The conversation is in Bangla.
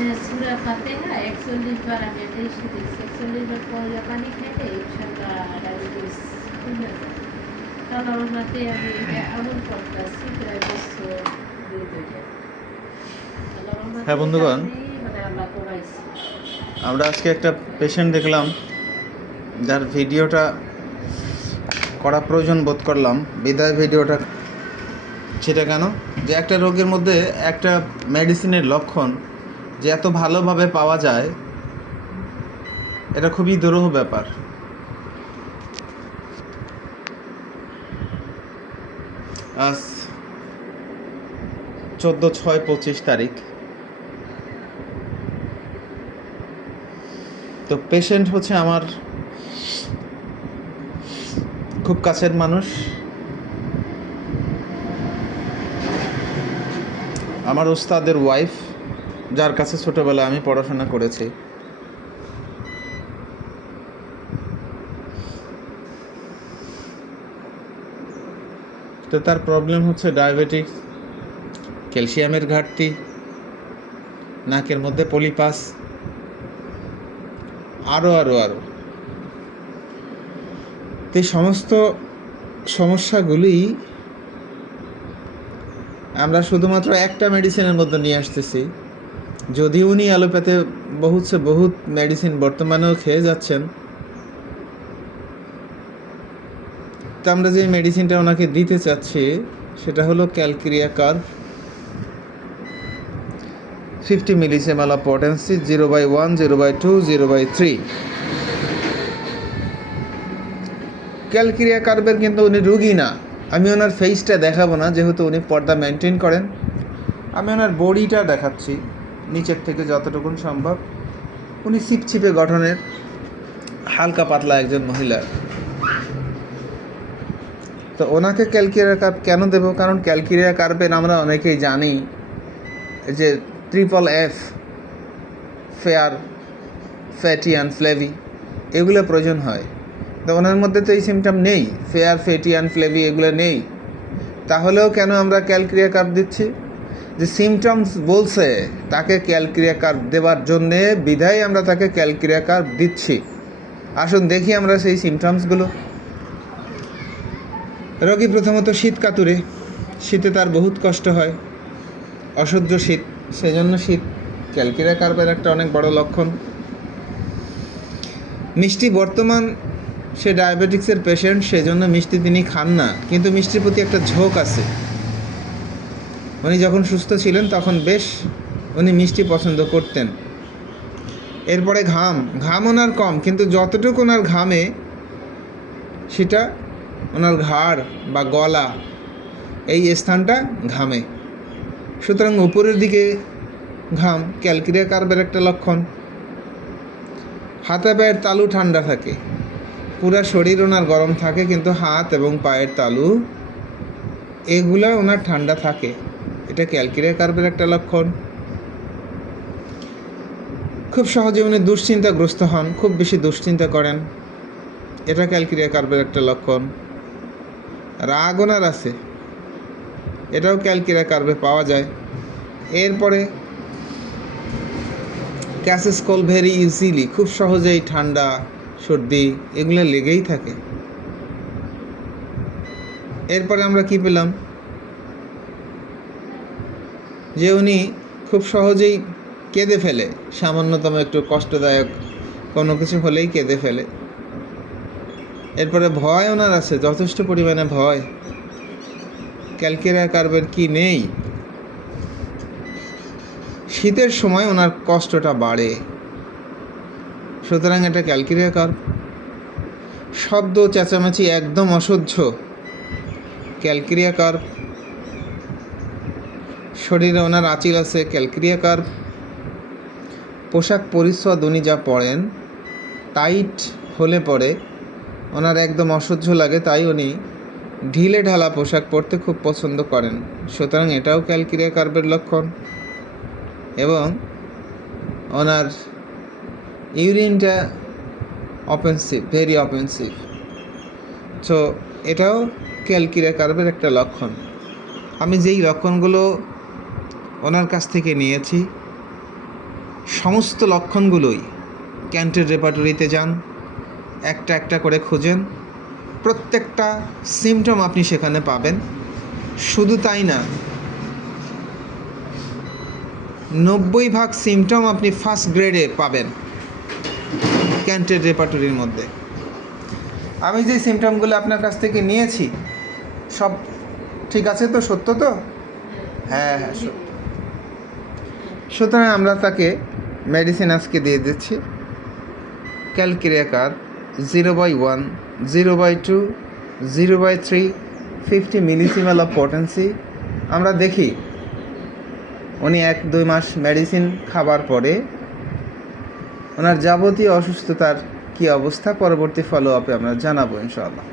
सूरा फातिहा 41 বার আমি এটা শিখেছি 41 বার পয়লা পানি খেলে ইনশাআল্লাহ ডায়াবেটিস কমে যাবে কারণ আমাতে আমি এটা আমল করতেছি প্রায় বছর 2 হ্যাঁ বন্ধুগণ, মানে আমরা কমাইছি। আমরা আজকে একটা পেশেন্ট দেখলাম যার ভিডিওটা করা প্রয়োজন বোধ করলাম। বিদায় ভিডিওটা সেটা কেন যে একটা রোগের মধ্যে একটা মেডিসিনের লক্ষণ যে এত ভালোভাবে পাওয়া যায়, এটা খুবই দুরূহ ব্যাপার। আজ 14/6/25 তারিখ। তো পেশেন্ট হচ্ছে আমার খুব কাছের মানুষ, আমার ওস্তাদের ওয়াইফ, যার কাছে ছোটবেলায় আমি পড়াশোনা করেছি। তো তার প্রবলেম হচ্ছে ডায়াবেটিস, ক্যালসিয়ামের ঘাটতি, নাকের মধ্যে পলিপাস, আরও এই সমস্ত সমস্যাগুলি আমরা শুধুমাত্র একটা মেডিসিনের মধ্যে নিয়ে আসতেছি। যদিও উনি অ্যালোপ্যাথি বহুত মেডিসিন বর্তমানেও খেয়ে যাচ্ছেন, তো আমরা যে মেডিসিনটা ওনাকে দিতে চাচ্ছি সেটা হলো ক্যালক্রিয়া কার্ভ 50 মিলিসিমেল অফ পটেন্সি 0/1, 0/2, 0/3। ক্যালক্রিয়া কার্ভের কিন্তু উনি রুগী না। আমি ওনার ফেসটা দেখাবো না, যেহেতু উনি পর্দা মেনটেন করেন। আমি ওনার বডিটা দেখাচ্ছি নিচের থেকে যতটুকু সম্ভব। উনি ছিপছিপে গঠনের, হালকা পাতলা একজন মহিলা। তো ওনাকে ক্যালক্রিয়া কার্ভ কেন দেব? কারণ ক্যালক্রিয়া কার্ভের আমরা অনেকেই জানি যে FFF, ফেয়ার, ফ্যাটি অ্যান্ড ফ্লেভি, এগুলো প্রয়োজন হয়। তো ওনার মধ্যে তো এই সিমটম নেই, ফেয়ার, ফ্যাটি অ্যান্ড ফ্লেভি এগুলো নেই। তাহলেও কেন আমরা ক্যালক্রিয়া কার্ভ দিচ্ছি? যে সিমটমস বলছে তাকে ক্যালক্রিয়া কার্ভ দেওয়ার জন্যে, বিধায় আমরা তাকে ক্যালক্রিয়া কার্ভ দিচ্ছি। আসুন দেখি আমরা সেই সিমটমসগুলো। রোগী প্রথমত শীত কাতুরে, শীতে তার বহুত কষ্ট হয়, অসহ্য শীত, সেজন্য শীত ক্যালক্রিয়া কার্ভের একটা অনেক বড় লক্ষণ। মিষ্টি, বর্তমান সে ডায়াবেটিক্সের পেশেন্ট, সেজন্য মিষ্টি তিনি খান না, কিন্তু মিষ্টির প্রতি একটা ঝোঁক আছে। উনি যখন সুস্থ ছিলেন তখন বেশ উনি মিষ্টি পছন্দ করতেন। এরপরে ঘাম ওনার কম, কিন্তু যতটুকু ওনার ঘামে সেটা ওনার ঘাড় বা গলা, এই স্থানটা ঘামে। সুতরাং উপরের দিকে ঘাম ক্যালক্রিয়া কার্ভের একটা লক্ষণ। হাতে পায়ের তালু ঠান্ডা থাকে, পুরা শরীর ওনার গরম থাকে, কিন্তু হাত এবং পায়ের তালু এগুলা ওনার ঠান্ডা থাকে, এটা ক্যালক্রিয়া কার্ভের একটা লক্ষণ। খুব সহজে উনি দুশ্চিন্তাগ্রস্ত হন, খুব বেশি দুশ্চিন্তা করেন, এটা ক্যালক্রিয়া কার্ভের একটা লক্ষণ। রাগ ওনার আছে, এটাও ক্যালক্রিয়া কার্ভে পাওয়া যায়। এরপরে ক্যাসেস কোল্ড ভেরি ইজিলি, খুব সহজেই ঠান্ডা, সর্দি এগুলো লেগেই থাকে। এরপরে আমরা কি পেলাম? যে উনি খুব সহজেই কেঁদে ফেলে, সামান্যতম একটু কষ্টদায়ক কোনো কিছু হলেই কেঁদে ফেলে। এরপরে ভয় ওনার আছে, যথেষ্ট পরিমাণে ভয়। ক্যালক্রিয়া কার্ভের কি নেই? শীতের সময় ওনার কষ্টটা বাড়ে, সুতরাং এটা ক্যালক্রিয়া কার্ভ। শব্দ চেঁচামেচি একদম অসহ্য, ক্যালক্রিয়া কার্ভ। শরীরে ওনার আঁচিল আছে, ক্যালক্রিয়া কার্ভ। পোশাক পরিচ্ছদ উনি যা পরেন টাইট হলে পরে ওনার একদম অসহ্য লাগে, তাই উনি ঢিলে ঢালা পোশাক পরতে খুব পছন্দ করেন, সুতরাং এটাও ক্যালক্রিয়া কার্ভের লক্ষণ। এবং ওনার ইউরিনটা অফেন্সিভ, ভেরি অফেন্সিভ, সো এটাও ক্যালক্রিয়া কার্ভের একটা লক্ষণ। আমি যেই লক্ষণগুলো ওনার কাছ থেকে নিয়েছি সমস্ত লক্ষণগুলোই ক্যান্টের রেপার্টরিতে যান, একটা একটা করে খোঁজেন, প্রত্যেকটা সিমটম আপনি সেখানে পাবেন। শুধু তাই না, 90% সিমটম আপনি ফার্স্ট গ্রেডে পাবেন ক্যান্টের রেপার্টরির মধ্যে। আমি যে সিমটমগুলো আপনার কাছ থেকে নিয়েছি সব ঠিক আছে তো, সত্য তো? হ্যাঁ হ্যাঁ সত্য। সুতরাং আমরা তাকে মেডিসিন আজকে দিয়ে দিচ্ছি। Calcarea carb 0/1, 0/2, 0/3, 50 millesimal of potency. আমরা দেখি উনি 1-2 মাস মেডিসিন খাবার পরে ওনার যাবতীয় অসুস্থতার কী অবস্থা, পরবর্তী ফলো আপে আমরা জানাবো ইনশাআল্লাহ।